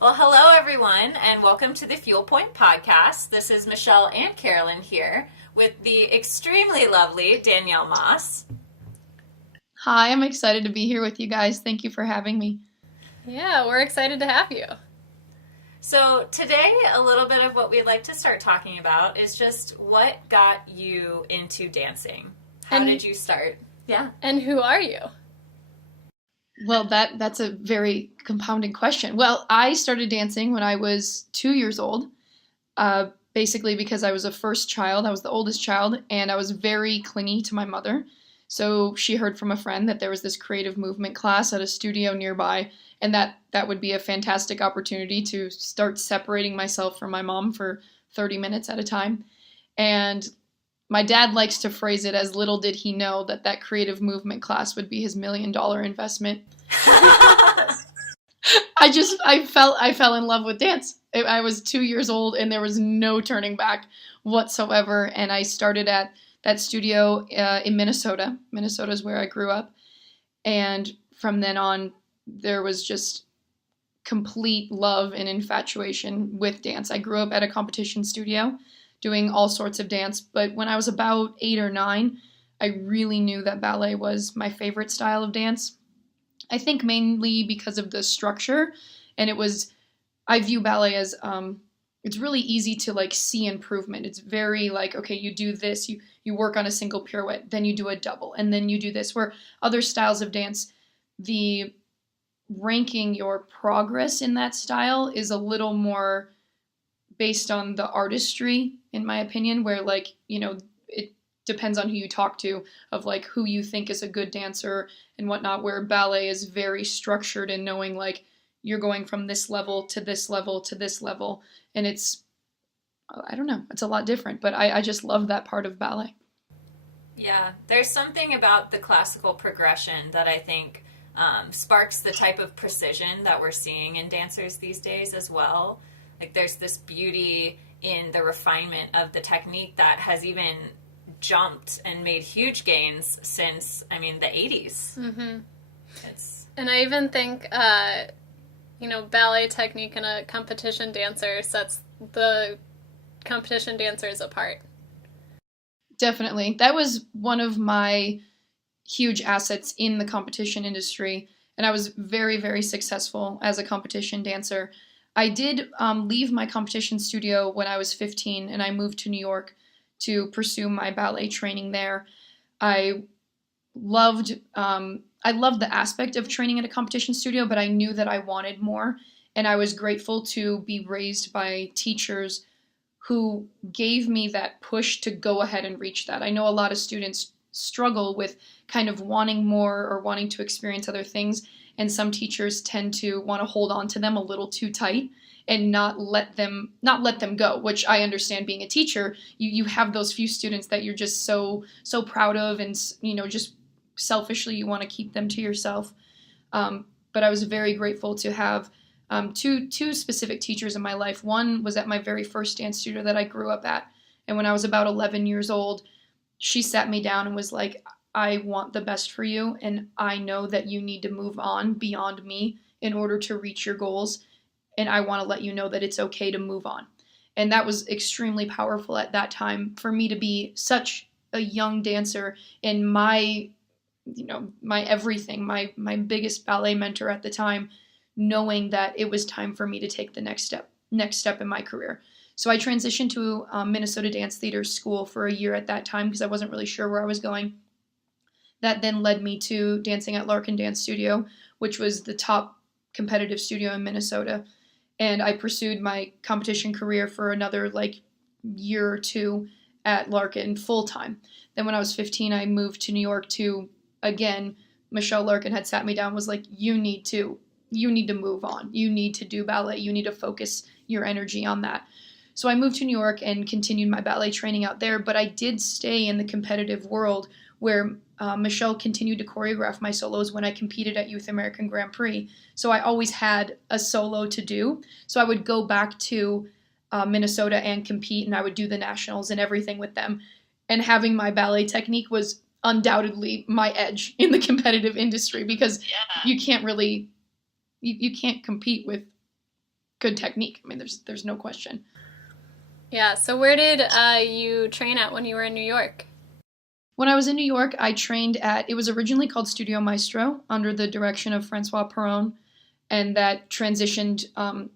Well, hello everyone, and welcome to the Fuel Point podcast. This is Michelle and Carolyn here with the extremely lovely Danielle Maas. Hi, I'm excited to be here with you guys. Thank you for having me. Yeah, we're excited to have you. So today, a little bit of what we'd like to start talking about is just what got you into dancing. How did you start? Yeah. And who are you? Well, that's a very compounding question. Well, I started dancing when I was 2 years old, basically because I was a first child. I was the oldest child, and I was very clingy to my mother. So she heard from a friend that there was this creative movement class at a studio nearby, and that would be a fantastic opportunity to start separating myself from my mom for 30 minutes at a time. And my dad likes to phrase it as little did he know that creative movement class would be his $1 million investment. I fell in love with dance. I was 2 years old and there was no turning back whatsoever. And I started at that studio in Minnesota. Minnesota is where I grew up. And from then on, there was just complete love and infatuation with dance. I grew up at a competition studio doing all sorts of dance, but when I was about 8 or 9, I really knew that ballet was my favorite style of dance. I think mainly because of the structure, and I view ballet as, it's really easy to like see improvement. It's very like, okay, you do this, you work on a single pirouette, then you do a double, and then you do this, where other styles of dance, the ranking your progress in that style is a little more based on the artistry, in my opinion, where like, it depends on who you talk to of like who you think is a good dancer and whatnot, where ballet is very structured and knowing like you're going from this level to this level to this level. And I don't know, it's a lot different, but I just love that part of ballet. Yeah, there's something about the classical progression that I think sparks the type of precision that we're seeing in dancers these days as well. Like there's this beauty in the refinement of the technique that has even jumped and made huge gains since, the 80s. Mm-hmm. And I even think, ballet technique in a competition dancer sets the competition dancers apart. Definitely. That was one of my huge assets in the competition industry, and I was very, very successful as a competition dancer. I did leave my competition studio when I was 15, and I moved to New York to pursue my ballet training there. I loved the aspect of training at a competition studio, but I knew that I wanted more, and I was grateful to be raised by teachers who gave me that push to go ahead and reach that. I know a lot of students struggle with kind of wanting more or wanting to experience other things, and some teachers tend to want to hold on to them a little too tight and not let them go, which I understand. Being a teacher, you have those few students that you're just so proud of, and just selfishly you want to keep them to yourself. But I was very grateful to have two specific teachers in my life. One was at my very first dance studio that I grew up at, and when I was about 11 years old, she sat me down and was like, I want the best for you, and I know that you need to move on beyond me in order to reach your goals, and I want to let you know that it's okay to move on. And that was extremely powerful at that time for me to be such a young dancer, and my everything, my biggest ballet mentor at the time, knowing that it was time for me to take the next step in my career. So I transitioned to Minnesota Dance Theater School for a year at that time because I wasn't really sure where I was going. That then led me to dancing at Larkin Dance Studio, which was the top competitive studio in Minnesota. And I pursued my competition career for another year or two at Larkin full time. Then when I was 15, I moved to New York to, again, Michelle Larkin had sat me down, was like, you need to move on. You need to do ballet. You need to focus your energy on that. So I moved to New York and continued my ballet training out there, but I did stay in the competitive world where Michelle continued to choreograph my solos when I competed at Youth American Grand Prix. So I always had a solo to do. So I would go back to Minnesota and compete, and I would do the nationals and everything with them. And having my ballet technique was undoubtedly my edge in the competitive industry because you can't compete with good technique. I mean, there's no question. Yeah, so where did you train at when you were in New York? When I was in New York, I trained it was originally called Studio Maestro under the direction of Francois Perron, and that transitioned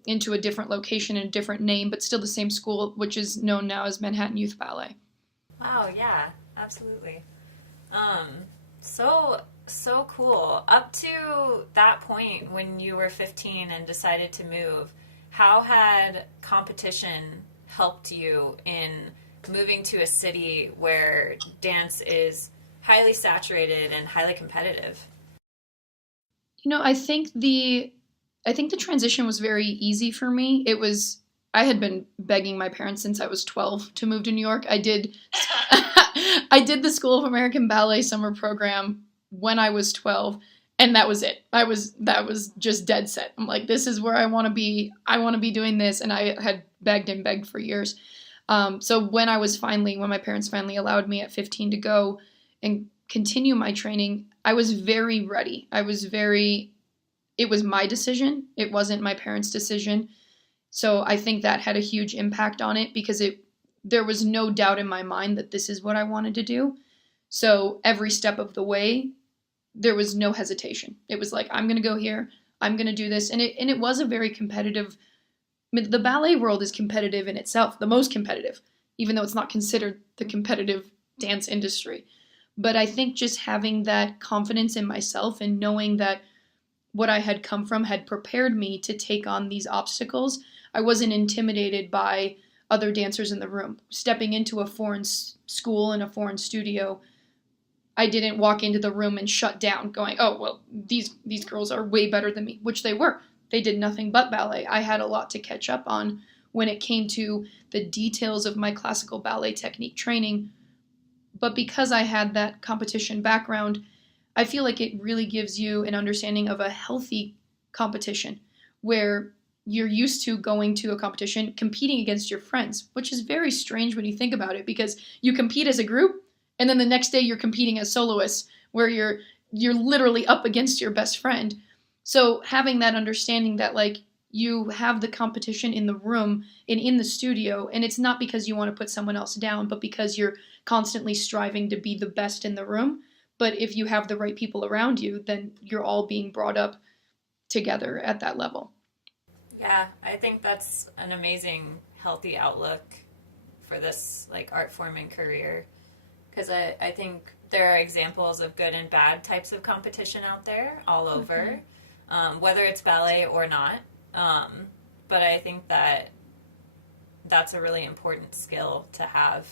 into a different location and a different name, but still the same school, which is known now as Manhattan Youth Ballet. Wow, yeah, absolutely. So cool. Up to that point when you were 15 and decided to move, how had competition helped you in moving to a city where dance is highly saturated and highly competitive? I think the transition was very easy for me. I had been begging my parents since I was 12 to move to New York. I did the School of American Ballet summer program when I was 12, and that was it. that was just dead set. I'm like, this is where I want to be. I want to be doing this, and I had begged and begged for years. So when my parents finally allowed me at 15 to go and continue my training, I was very ready. It was my decision. It wasn't my parents' decision. So I think that had a huge impact on it because there was no doubt in my mind that this is what I wanted to do. So every step of the way, there was no hesitation. It was like, I'm going to go here. I'm going to do this. And it was a very competitive. I mean, the ballet world is competitive in itself, the most competitive, even though it's not considered the competitive dance industry. But I think just having that confidence in myself and knowing that what I had come from had prepared me to take on these obstacles. I wasn't intimidated by other dancers in the room. Stepping into a foreign school and a foreign studio, I didn't walk into the room and shut down going, oh, well, these girls are way better than me, which they were. They did nothing but ballet. I had a lot to catch up on when it came to the details of my classical ballet technique training. But because I had that competition background, I feel like it really gives you an understanding of a healthy competition where you're used to going to a competition, competing against your friends, which is very strange when you think about it because you compete as a group and then the next day you're competing as soloists where you're literally up against your best friend. So having that understanding that like you have the competition in the room and in the studio, and it's not because you want to put someone else down, but because you're constantly striving to be the best in the room. But if you have the right people around you, then you're all being brought up together at that level. Yeah, I think that's an amazing, healthy outlook for this like art form and career. Because I think there are examples of good and bad types of competition out there all over, whether it's ballet or not. But I think that's a really important skill to have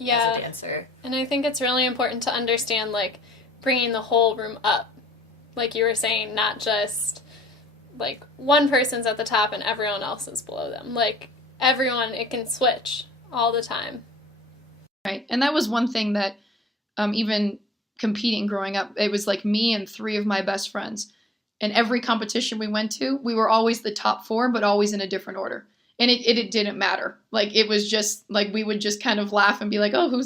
as a dancer. And I think it's really important to understand, like, bringing the whole room up. Like you were saying, not just, like, one person's at the top and everyone else is below them. Like, everyone, it can switch all the time. Right. And that was one thing that even competing growing up, it was like me and 3 of my best friends. And every competition we went to, we were always the top 4, but always in a different order. And it didn't matter. Like, it was just like, we would just kind of laugh and be like, oh,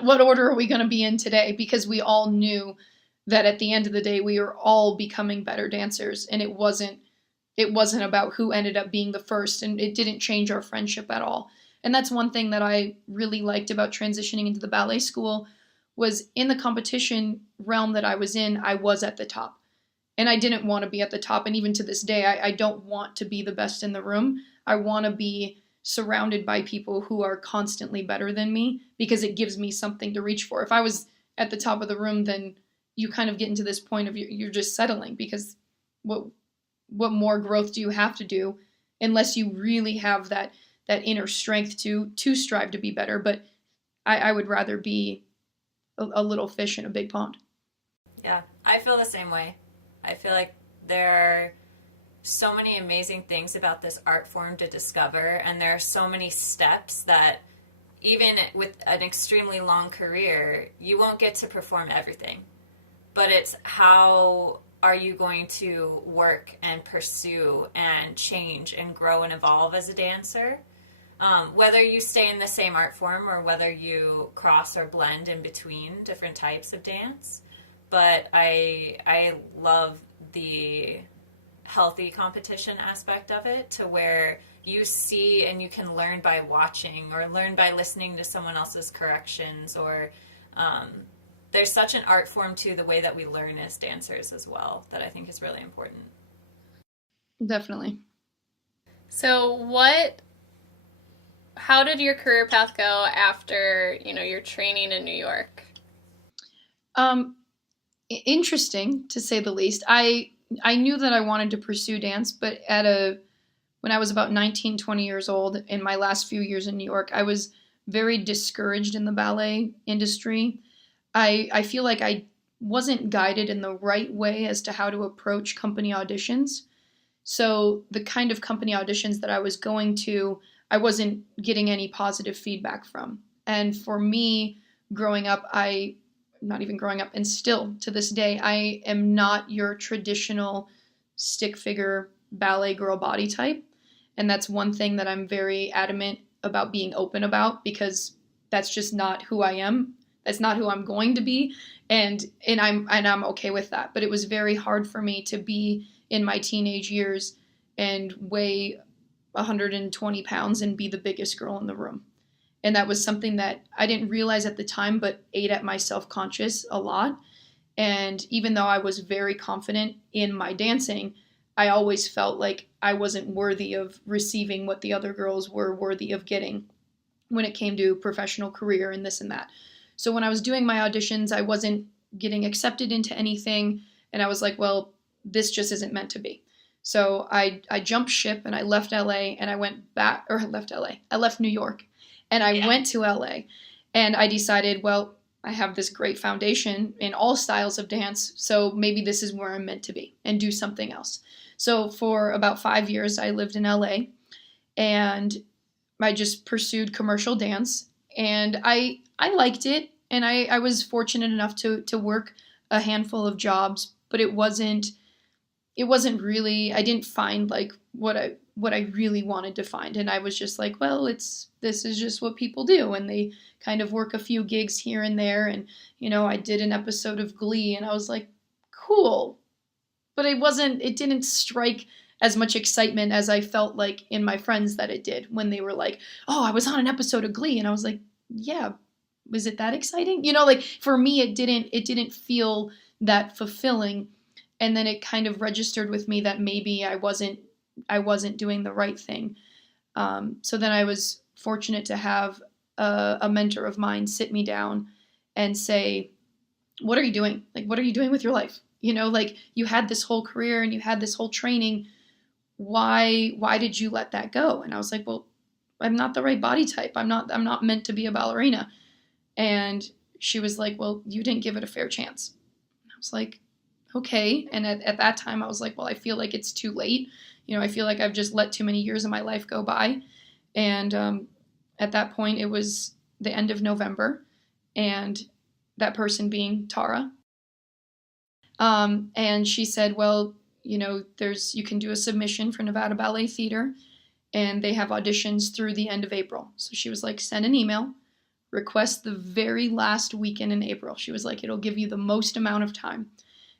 what order are we going to be in today? Because we all knew that at the end of the day, we were all becoming better dancers. And it wasn't about who ended up being the first. And it didn't change our friendship at all. And that's one thing that I really liked about transitioning into the ballet school was in the competition realm that I was in, I was at the top. And I didn't want to be at the top. And even to this day, I don't want to be the best in the room. I want to be surrounded by people who are constantly better than me because it gives me something to reach for. If I was at the top of the room, then you kind of get into this point of you're just settling because what more growth do you have to do unless you really have that inner strength to strive to be better. But I would rather be a little fish in a big pond. Yeah, I feel the same way. I feel like there are so many amazing things about this art form to discover, and there are so many steps that even with an extremely long career, you won't get to perform everything. But it's how are you going to work and pursue and change and grow and evolve as a dancer? Whether you stay in the same art form or whether you cross or blend in between different types of dance. But I love healthy competition aspect of it, to where you see and you can learn by watching or learn by listening to someone else's corrections, or there's such an art form to the way that we learn as dancers as well that I think is really important. Definitely. So how did your career path go after, your training in New York? Interesting, to say the least. I knew that I wanted to pursue dance, but when I was about 19, 20 years old, in my last few years in New York, I was very discouraged in the ballet industry. I feel like I wasn't guided in the right way as to how to approach company auditions. So the kind of company auditions that I was going to, I wasn't getting any positive feedback from. And for me, growing up, not even growing up, and still to this day, I am not your traditional stick figure ballet girl body type. And that's one thing that I'm very adamant about being open about, because that's just not who I am. That's not who I'm going to be. And I'm okay with that. But it was very hard for me to be in my teenage years and weigh 120 pounds and be the biggest girl in the room. And that was something that I didn't realize at the time, but ate at my self-conscious a lot. And even though I was very confident in my dancing, I always felt like I wasn't worthy of receiving what the other girls were worthy of getting when it came to professional career and this and that. So when I was doing my auditions, I wasn't getting accepted into anything. And I was like, well, this just isn't meant to be. So I jumped ship and I left LA and I went back, or I left New York. And I went to LA, and I decided, well, I have this great foundation in all styles of dance, so maybe this is where I'm meant to be and do something else. So for about 5 years, I lived in LA, and I just pursued commercial dance, and I liked it, and I was fortunate enough to work a handful of jobs, but it wasn't really, I didn't find like what I really wanted to find. And I was just like, well, this is just what people do. And they kind of work a few gigs here and there. And, I did an episode of Glee, and I was like, cool. But it didn't strike as much excitement as I felt like in my friends that it did when they were like, oh, I was on an episode of Glee. And I was like, yeah, was it that exciting? Like for me, it didn't feel that fulfilling. And then it kind of registered with me that maybe I wasn't doing the right thing. So then I was fortunate to have a mentor of mine sit me down and say, what are you doing? Like, what are you doing with your life? Like you had this whole career and you had this whole training. Why did you let that go? And I was like, well, I'm not the right body type. I'm not meant to be a ballerina. And she was like, well, you didn't give it a fair chance. And I was like, okay. And at that time I was like, well, I feel like it's too late. I feel like I've just let too many years of my life go by. And at that point, it was the end of November, and that person being Tara. And she said, well, you can do a submission for Nevada Ballet Theater, and they have auditions through the end of April. So she was like, send an email, request the very last weekend in April. She was like, it'll give you the most amount of time.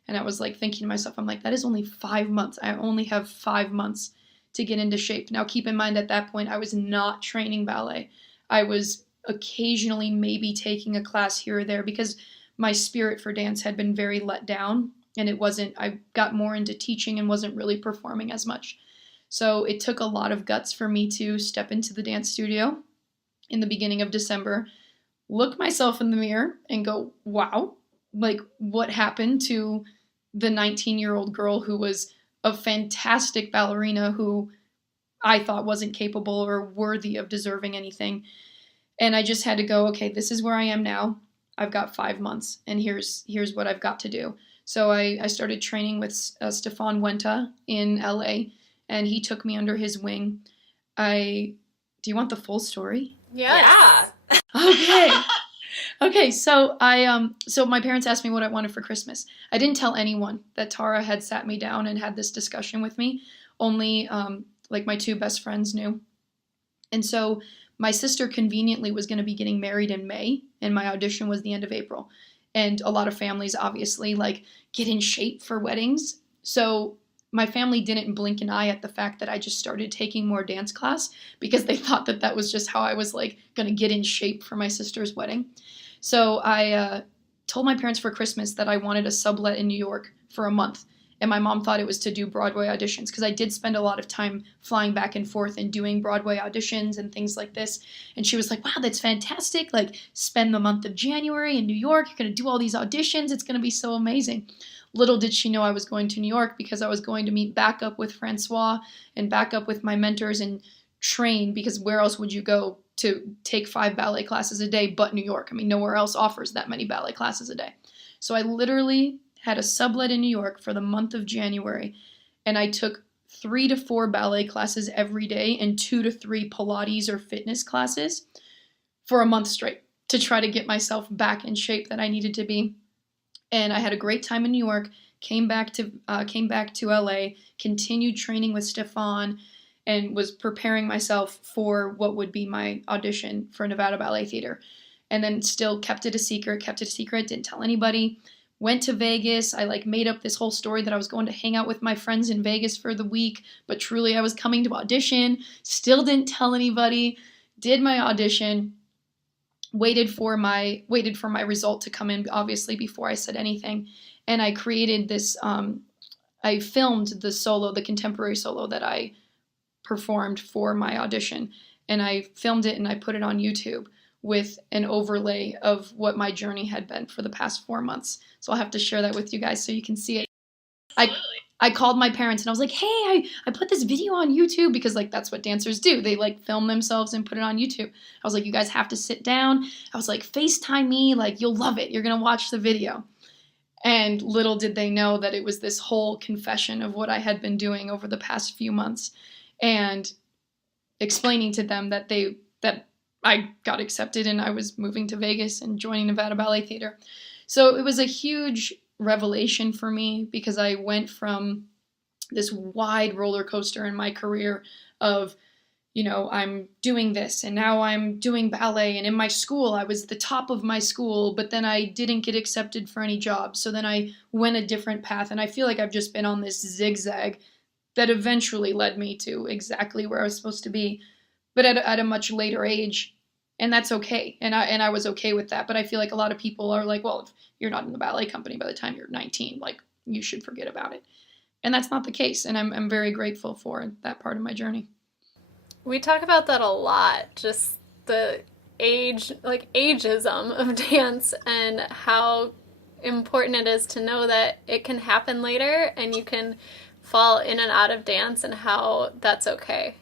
And I was like thinking to myself, I'm like, that is only 5 months. I only have 5 months to get into shape. Now, keep in mind at that point, I was not training ballet. I was occasionally maybe taking a class here or there because my spirit for dance had been very let down. And I got more into teaching and wasn't really performing as much. So it took a lot of guts for me to step into the dance studio in the beginning of December, look myself in the mirror and go, wow, like what happened to the 19-year-old girl who was a fantastic ballerina who I thought wasn't capable or worthy of deserving anything. And I just had to go, okay, this is where I am now. I've got 5 months, and here's what I've got to do. So I started training with Stefan Wenta in LA, and he took me under his wing. Do you want the full story? Yes. Yeah. Okay. Okay, so so my parents asked me what I wanted for Christmas. I didn't tell anyone that Tara had sat me down and had this discussion with me. Only like my 2 best friends knew. And so my sister conveniently was going to be getting married in May, and my audition was the end of April. And a lot of families obviously like get in shape for weddings. So my family didn't blink an eye at the fact that I just started taking more dance class, because they thought that that was just how I was like going to get in shape for my sister's wedding. So I told my parents for Christmas that I wanted a sublet in New York for a month. And my mom thought it was to do Broadway auditions, because I did spend a lot of time flying back and forth and doing Broadway auditions and things like this. And she was like, wow, that's fantastic. Like, spend the month of January in New York. You're going to do all these auditions. It's going to be so amazing. Little did she know I was going to New York, because I was going to meet back up with Francois and back up with my mentors and train, because where else would you go to take 5 ballet classes a day but New York? I mean, nowhere else offers that many ballet classes a day. So I literally had a sublet in New York for the month of January, and I took 3 to 4 ballet classes every day and 2 to 3 Pilates or fitness classes for a month straight to try to get myself back in shape that I needed to be. And I had a great time in New York, came back to LA, continued training with Stefan, and was preparing myself for what would be my audition for Nevada Ballet Theater. And then still kept it a secret, didn't tell anybody. Went to Vegas. I like made up this whole story that I was going to hang out with my friends in Vegas for the week, but truly I was coming to audition. Still didn't tell anybody. Did my audition. Waited for my result to come in, obviously, before I said anything. And I created this, I filmed the contemporary solo that I performed for my audition. And I filmed it and I put it on YouTube with an overlay of what my journey had been for the past 4 months. So I'll have to share that with you guys so you can see it. I called my parents and I was like, hey, I put this video on YouTube, because like that's what dancers do. They like film themselves and put it on YouTube. I was like, you guys have to sit down. I was like, FaceTime me, like you'll love it. You're going to watch the video. And little did they know that it was this whole confession of what I had been doing over the past few months, and explaining to them that I got accepted and I was moving to Vegas and joining Nevada Ballet Theater. So it was a huge revelation for me, because I went from this wide roller coaster in my career of, you know, I'm doing this and now I'm doing ballet, and in my school I was the top of my school, but then I didn't get accepted for any jobs. So then I went a different path, and I feel like I've just been on this zigzag that eventually led me to exactly where I was supposed to be, but at a much later age. And that's okay. And I was okay with that. But I feel like a lot of people are like, well, if you're not in the ballet company by the time you're 19, like you should forget about it. And that's not the case. And I'm very grateful for that part of my journey. We talk about that a lot, just the ageism of dance, and how important it is to know that it can happen later and you can fall in and out of dance, and how that's okay.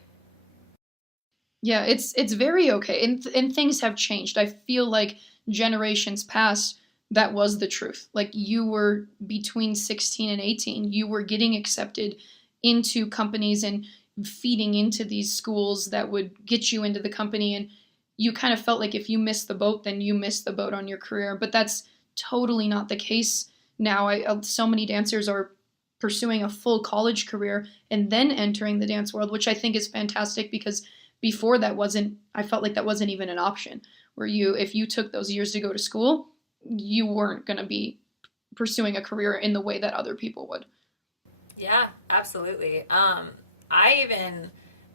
Yeah, it's very okay. And things have changed. I feel like generations past, that was the truth. Like, you were between 16 and 18, you were getting accepted into companies and feeding into these schools that would get you into the company. And you kind of felt like if you missed the boat, then you missed the boat on your career. But that's totally not the case now. So many dancers are pursuing a full college career and then entering the dance world, which I think is fantastic, because before that I felt like that wasn't even an option, where if you took those years to go to school, you weren't going to be pursuing a career in the way that other people would. Yeah, absolutely. I even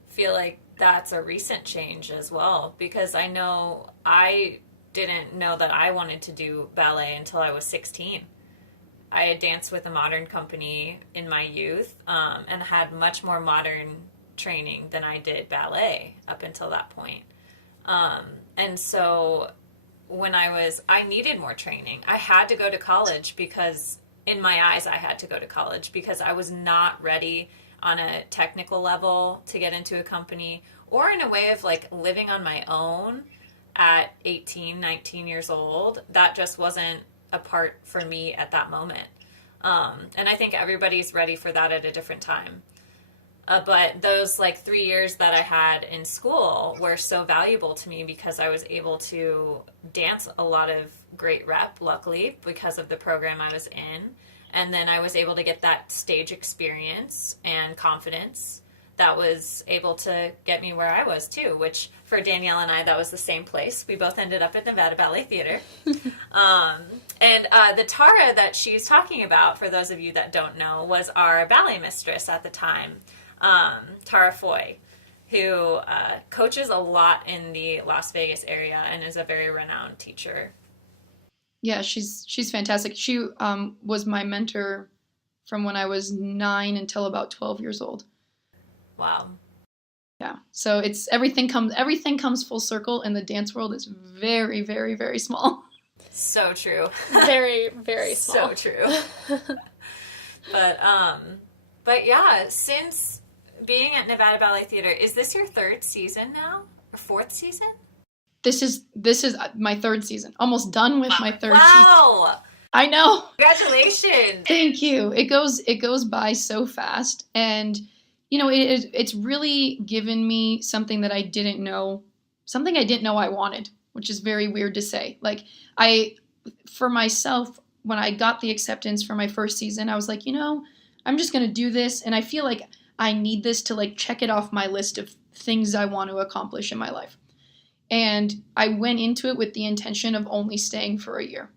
feel like that's a recent change as well, because I know I didn't know that I wanted to do ballet until I was 16. I had danced with a modern company in my youth, and had much more modern training than I did ballet up until that point. And so when I needed more training. I had to go to college, because in my eyes I had to go to college, because I was not ready on a technical level to get into a company, or in a way of like living on my own at 18, 19 years old. That just wasn't a part for me at that moment. And I think everybody's ready for that at a different time. But those like 3 years that I had in school were so valuable to me, because I was able to dance a lot of great rep, luckily, because of the program I was in. And then I was able to get that stage experience and confidence that was able to get me where I was too, which for Danielle and I, that was the same place. We both ended up at Nevada Ballet Theater. And the Tara that she's talking about, for those of you that don't know, was our ballet mistress at the time, Tara Foy, who coaches a lot in the Las Vegas area and is a very renowned teacher. Yeah, she's fantastic. She was my mentor from when I was 9 until about 12 years old. Wow. Yeah. So it's everything comes full circle, and the dance world is very, very, very small. So true. Very, very small. So true. But yeah, since being at Nevada Ballet Theater, is this your 3rd season now? Or 4th season? This is my 3rd season. Almost done with my 3rd season. Wow. I know. Congratulations. Thank you. It goes by so fast, and it's really given me something that I didn't know I wanted, which is very weird to say. Like, for myself, when I got the acceptance for my 1st season, I was like, I'm just going to do this. And I feel like I need this to like check it off my list of things I want to accomplish in my life. And I went into it with the intention of only staying for a year.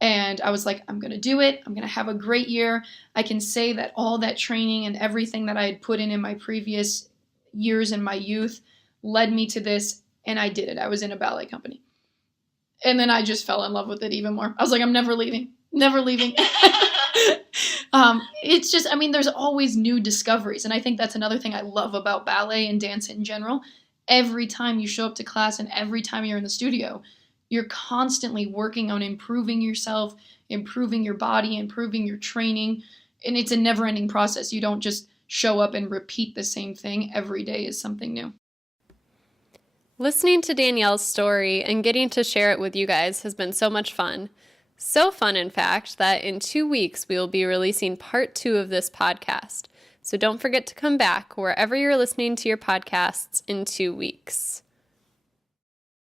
And I was like, I'm going to do it. I'm going to have a great year. I can say that all that training and everything that I had put in my previous years in my youth led me to this. And I did it. I was in a ballet company. And then I just fell in love with it even more. I was like, I'm never leaving. Never leaving. It's just, there's always new discoveries. And I think that's another thing I love about ballet and dance in general. Every time you show up to class and every time you're in the studio, you're constantly working on improving yourself, improving your body, improving your training. And it's a never-ending process. You don't just show up and repeat the same thing. Every day is something new. Listening to Danielle's story and getting to share it with you guys has been so much fun. So fun, in fact, that in 2 weeks we will be releasing part 2 of this podcast. So don't forget to come back wherever you're listening to your podcasts in 2 weeks.